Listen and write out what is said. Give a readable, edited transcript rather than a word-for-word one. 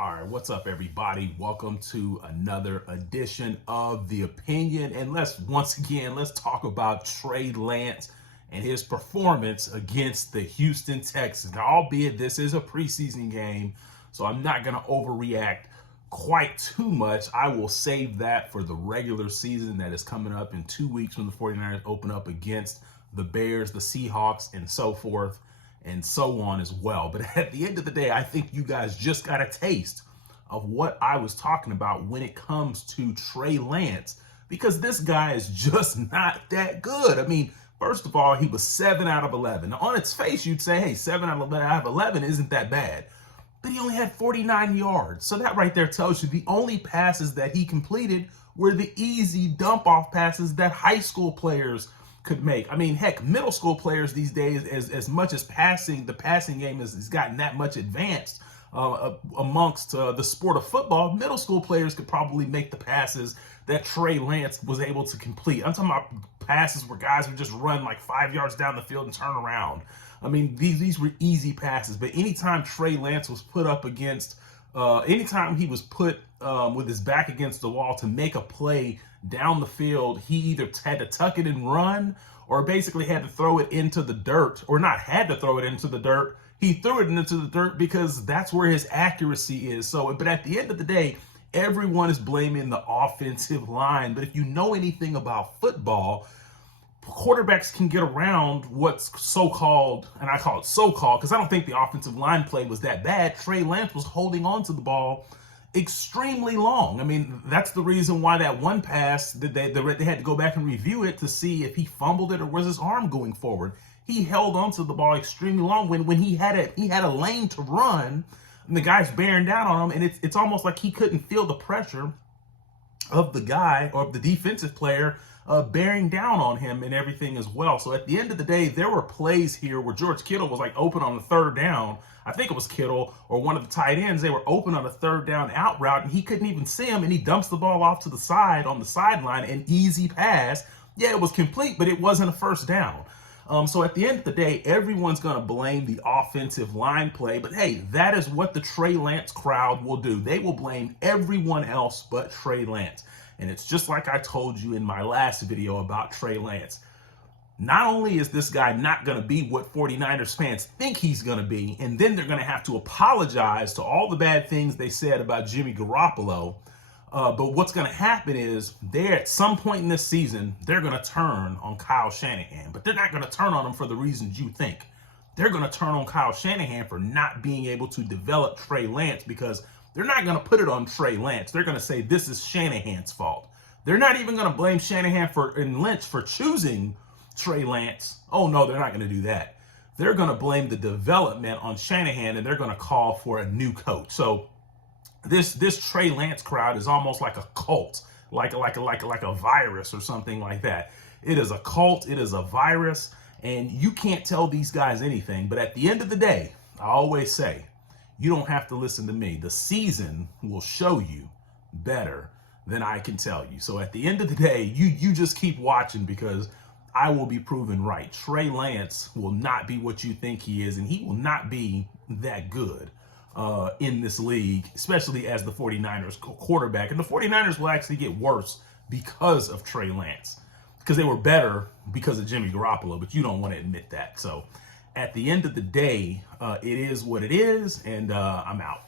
All right, what's up, everybody? Welcome to another edition of The Opinion. And let's talk about Trey Lance and his performance against the Houston Texans. Now, albeit this is a preseason game, so I'm not going to overreact quite too much. I will save that for the regular season that is coming up in 2 weeks when the 49ers open up against the Bears, the Seahawks, and so forth and so on as well. But at the end of the day, I think you guys just got a taste of what I was talking about when it comes to Trey Lance, because this guy is just not that good. I mean, first of all, he was 7 out of 11. Now, on its face, you'd say, hey, 7 out of 11 isn't that bad. But he only had 49 yards. So that right there tells you the only passes that he completed were the easy dump-off passes that high school players could make. I mean, heck, middle school players these days, as much as the passing game has gotten that much advanced amongst the sport of football, middle school players could probably make the passes that Trey Lance was able to complete. I'm talking about passes where guys would just run like 5 yards down the field and turn around. I mean, these were easy passes. But anytime Trey Lance was put up against, anytime he was put with his back against the wall to make a play down the field, he either had to tuck it and run, or basically had to throw it into the dirt, or not had to throw it into the dirt. He threw it into the dirt because that's where his accuracy is. So, but at the end of the day, everyone is blaming the offensive line. But if you know anything about football, quarterbacks can get around what's so-called, and I call it so-called because I don't think the offensive line play was that bad. Trey Lance was holding on to the ball extremely long. I mean, that's the reason why that one pass, they had to go back and review it to see if he fumbled it or was his arm going forward. He held onto the ball extremely long when he had a lane to run, and the guy's bearing down on him, and it's almost like he couldn't feel the pressure of the guy or of the defensive player bearing down on him and everything as well. So at the end of the day, there were plays here where George Kittle was like open on the third down. I think it was Kittle or one of the tight ends. They were open on a third down out route, and he couldn't even see him, and he dumps the ball off to the side on the sideline, an easy pass. Yeah, it was complete, but it wasn't a first down. So at the end of the day, everyone's going to blame the offensive line play. But hey, that is what the Trey Lance crowd will do. They will blame everyone else but Trey Lance. And it's just like I told you in my last video about Trey Lance. Not only is this guy not going to be what 49ers fans think he's going to be, and then they're going to have to apologize to all the bad things they said about Jimmy Garoppolo. But what's going to happen is at some point in this season, they're going to turn on Kyle Shanahan. But they're not going to turn on him for the reasons you think. They're going to turn on Kyle Shanahan for not being able to develop Trey Lance, because they're not going to put it on Trey Lance. They're going to say this is Shanahan's fault. They're not even going to blame Shanahan and Lynch for choosing Trey Lance. Oh, no, they're not going to do that. They're going to blame the development on Shanahan, and they're going to call for a new coach. So this Trey Lance crowd is almost like a cult, like a virus or something like that. It is a cult. It is a virus, and you can't tell these guys anything. But at the end of the day, I always say, you don't have to listen to me. The season will show you better than I can tell you. So at the end of the day, you just keep watching, because I will be proven right. Trey Lance will not be what you think he is, and he will not be that good in this league, especially as the 49ers quarterback. And the 49ers will actually get worse because of Trey Lance, because they were better because of Jimmy Garoppolo, but you don't want to admit that. So at the end of the day, it is what it is, and I'm out.